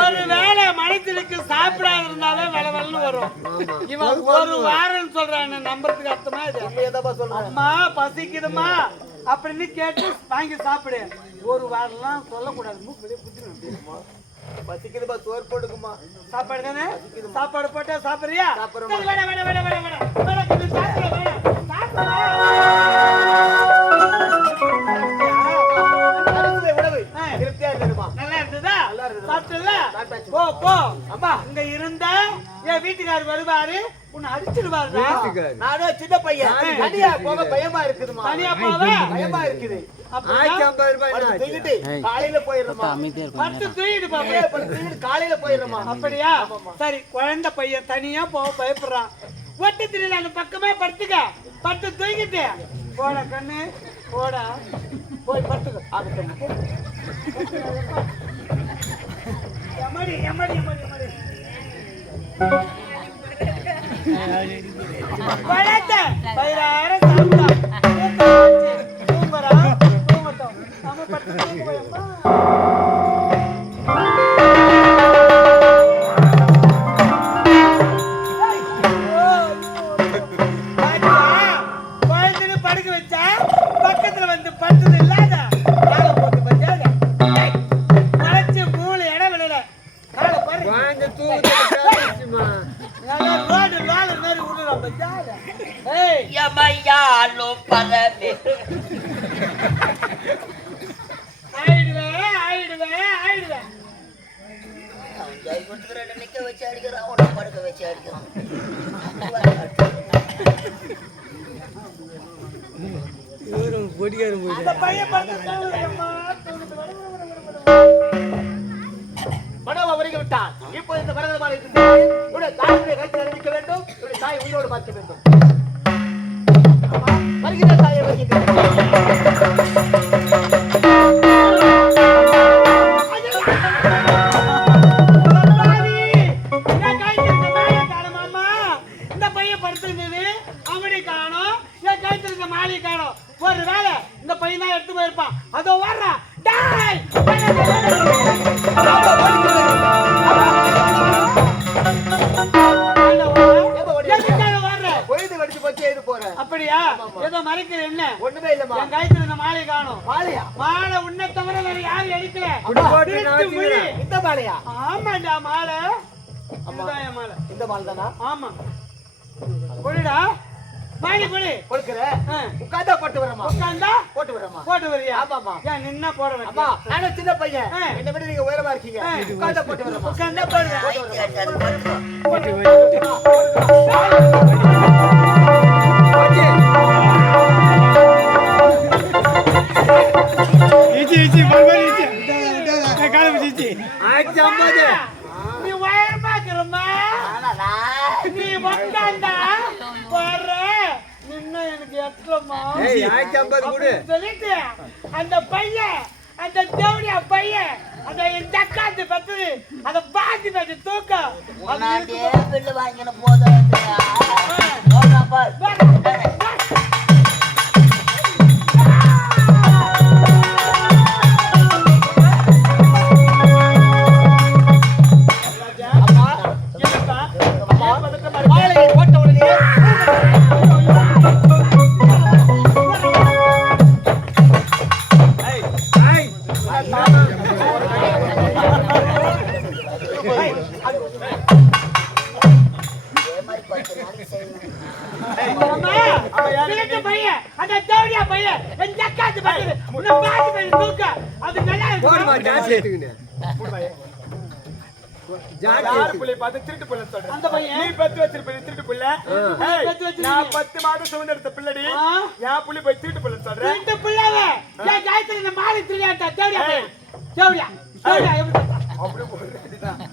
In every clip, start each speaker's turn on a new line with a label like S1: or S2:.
S1: ஒரு வேளை மனத்திற்கு சாப்பிடாத இருந்தாலும் வேலை வெள்ளம் வரும். இவன் ஒரு வாரம் சொல்றான். நம்புறதுக்கு அர்த்தமா இது? அம்மா பசிக்குதுமா அப்படின்னு கேட்டு வாங்கி சாப்பிடு. ஒரு வாரம்லாம் சொல்லக்கூடாது. மூக்கு குத்திரும்.
S2: பசிக்குதுப்பா சோறு போட்டுக்குமா
S1: சாப்பாடு தானே? சாப்பாடு போட்டா சாப்பிடுறியா?
S2: சாப்பிடுறோம்மா.
S1: நல்லா இருந்ததா. சாப்பிட்டல. போ போ.
S2: அம்மா
S1: அங்க இருந்தா என் வீட்டுக்காரர் வருவாரு. உன்னை அடிச்சிடுவாரு
S2: நானும் சின்ன பையன். தனியா போக பயமா இருக்குதுமா
S1: தனியா போவ?
S2: பயமா இருக்குது. காலையில போயிடுறோமா
S1: பத்து தூக்கிட்டு பாப்பா
S2: அப்படியே படுத்து தூங்கிட்டு காலையில போயிடுறோமா
S1: அப்படியா? சரி குழந்தை பையன் தனியா போக பயப்படுறான். ஒட்டு திரியல அந்த பக்கமே படுத்துக்க. படுத்து தூங்கிட்டு. போட கண்ணு. போடா. போய் படுத்துக்க.
S2: ஆகட்டும்
S1: எமடி எமடி எமடி எமடி சாப்பிட்டா தூங்குறா தூங்கட்டும் நம்ம பத்து தூங்குவோம் பாரு நல்லா ரோடு ரோடு மாதிரி விடுறான் பஞ்சாத ஏய்.
S3: யமயாலோ பரமே.
S1: ஆயிடுவேன் ஆயிடுவேன் ஆயிடுவேன்
S3: ஜெய் கொடுத்துக்கிற நிக்க வச்சு அடிக்கிறான் உன்னை படுக்க வச்சு அடிக்கிறான்
S1: அந்த பையன் வர, வர,
S2: இப்போது இந்த பரதமான இருக்குது உடைய தாயுடைய கருத்தை அறிவிக்க வேண்டும் உடைய தாய் உயிரோடு பார்க்க வேண்டும். வருகிற தாயை வருகின்ற
S1: மறைக்கிற என்ன?
S2: ஒண்ணுமே இல்லம்மா.
S1: என் கைத்துல இந்த மாலையை காணோம்.
S2: மாலையா?
S1: மாலை உன்னை தவிர வேற யாரும் எடுக்கல.
S2: போட்டு. இந்த மாலையா?
S1: ஆமாண்டா மாலை. மாலை.
S2: இந்த மாலை தானா
S1: ஆமா. குடிடா. மாலி குடி.
S2: கொடுக்குற. உட்காந்தா போட்டு வரமா
S1: உட்காந்தா?
S2: போட்டு வரமா
S1: போட்டு வரியா?
S2: ஆமாம்மா.
S1: ஏன் நின்னா போட வேண்டாம்
S2: நானும் சின்ன பையன். என்ன விட நீங்க உயரமா இருக்கீங்க. உட்காந்தா போட்டு வரமா
S1: உட்காந்தா போடுவேன் நீ நீ உட்காந்தா போடுற நின்னா எனக்கு அப்படின்னு சொல்லிட்டு அந்த பையன் அந்த தேவடியா பையன் அந்த என் தக்காத்து பத்தது அந்த பாத்தி பத்தி தூக்கம்
S3: வாங்கின போதும் பத்து
S4: மாதம் சுமந்தெடுத்த பிள்ளடி. என் புள்ளை போய் திருட்டு புள்ள சொல்ற?
S1: திருட்டு பிள்ளைவ, என் காயத்துல இந்த மாலை திருவிழாட்டா, தேவடியா பையன். தேவடியா, தேவடியா, எப்படி?
S4: அப்படியே போடுறேன்.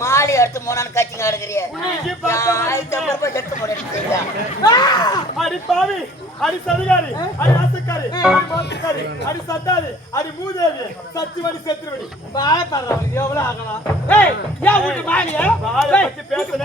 S3: மாலை எடுத்து போனான்னு கத்திங்க அடுக்கிறிய எடுத்து போனேன்!
S4: அடி சதிகாரி, அடி ஆசைக்காரி, அடி மோசக்காரி, அடி சண்டாளி, அடி மூதேவி, சத்திவடி,
S1: எவ்வளவு ஆகலாம். ஏய், ஏன் வீட்டு மாலையா?
S4: பத்தி பேசுன.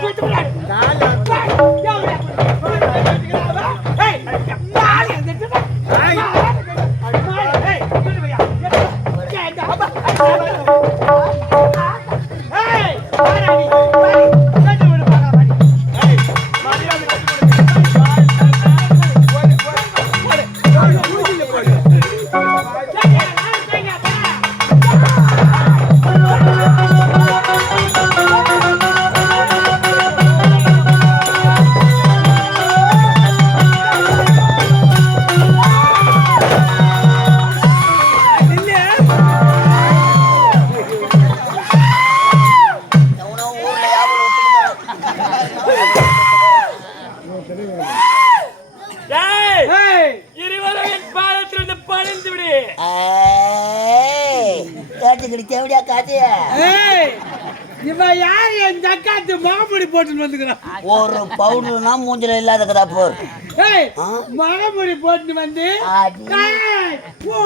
S3: எங்களுக்கு தேவையா காது
S1: ஏய் இவன் யார் என் ஜக்காத்து முகமுடி போட்டுன்னு வந்துக்கிறான்
S3: ஒரு பவுடர்னா மூஞ்சில இல்லாதக்கதா போர்.
S1: ஏய்
S3: ஆ?
S1: முகமுடி போட்டுன்னு வந்து
S3: அடி.
S1: ஓ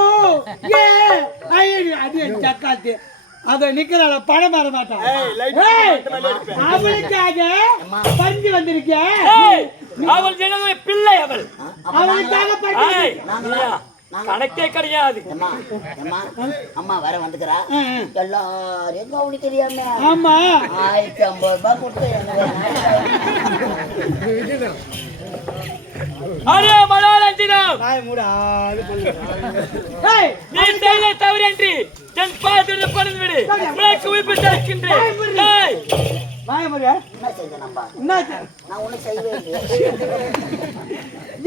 S1: ஏ ஐயடி அது என் ஜக்காத்து. அத நிக்கிறாள படம் வர மாட்டான். அவளுக்காக பறிஞ்சு வந்திருக்கேன்
S5: அவள் பிள்ளை அவள்.
S1: அவளுக்காக
S5: கணக்கே கிடையாது.
S3: அம்மா அம்மா அம்மா வர வந்துக்கிறா. எல்லாரையும் கவனிக்கிறியாமே
S1: ஆமா.
S3: ஆயிரத்தி ஐம்பது ரூபாய் கொடுத்து
S5: அரே மனோரஞ்சனம்
S1: நாய் மூடா அது சொல்லு ஏய்
S5: நீ செய்த தவறன்றி விடு உயிர்ப்பு ஏய்,
S1: வாய முடியா
S3: என்ன நம்ம?
S1: என்னாச்சு
S3: நான் செய்யவே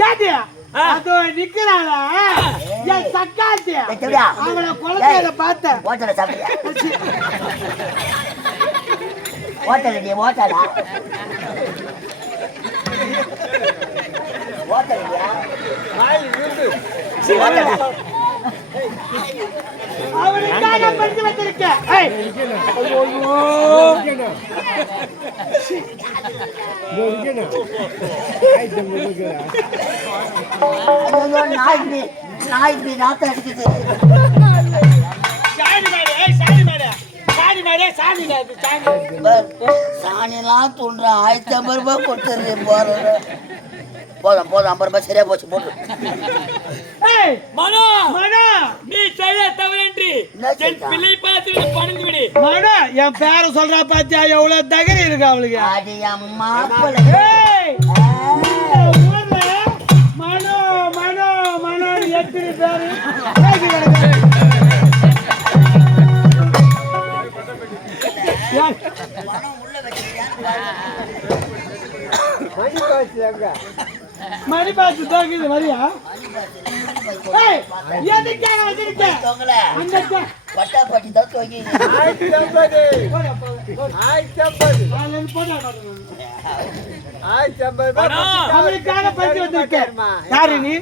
S1: ஏடி அதோ நிக்கிறாளா? என் சக்காத்தி? அவளை குழந்தையில பார்த்தேன்
S3: ஹோட்டல சாப்பிட்டியா? ஹோட்டல் நீ ஹோட்டலா? அடிக்குது. பார், சாணியெல்லாம் தூண்டுறேன். ஆயிரத்தி ஐம்பது ரூபாய் கொடுத்துருக்கேன் போறது போதும் போதும் ஐம்பது ரூபாய் சரியா போச்சு போட்டு
S1: ஏய்
S5: மனோ
S1: மனோ
S5: நீ செய்த தவறன்றி என்? பிள்ளை பாதத்தை பறந்து விடு
S1: மனோ என் பேரை சொல்றா பாத்தியா எவ்வளவு தகரி இருக்கு அவளுக்கு
S3: அடி அம்மா போல
S1: ஏய் இந்த ஊர்ல மனோ மனோ மனோ எத்தனை பேரு
S3: உள்ள
S1: மணி பாத்து தோக்குது வரியா? ஏய் எதுக்காக வச்சிருக்க அந்த
S3: தான்
S4: ஆயிரத்தி ஐம்பது. ஆயிரத்தி ஐம்பது. ஆயிரத்தி ஐம்பது
S1: பறிச்சு வந்திருக்கேன் யாரு நீ?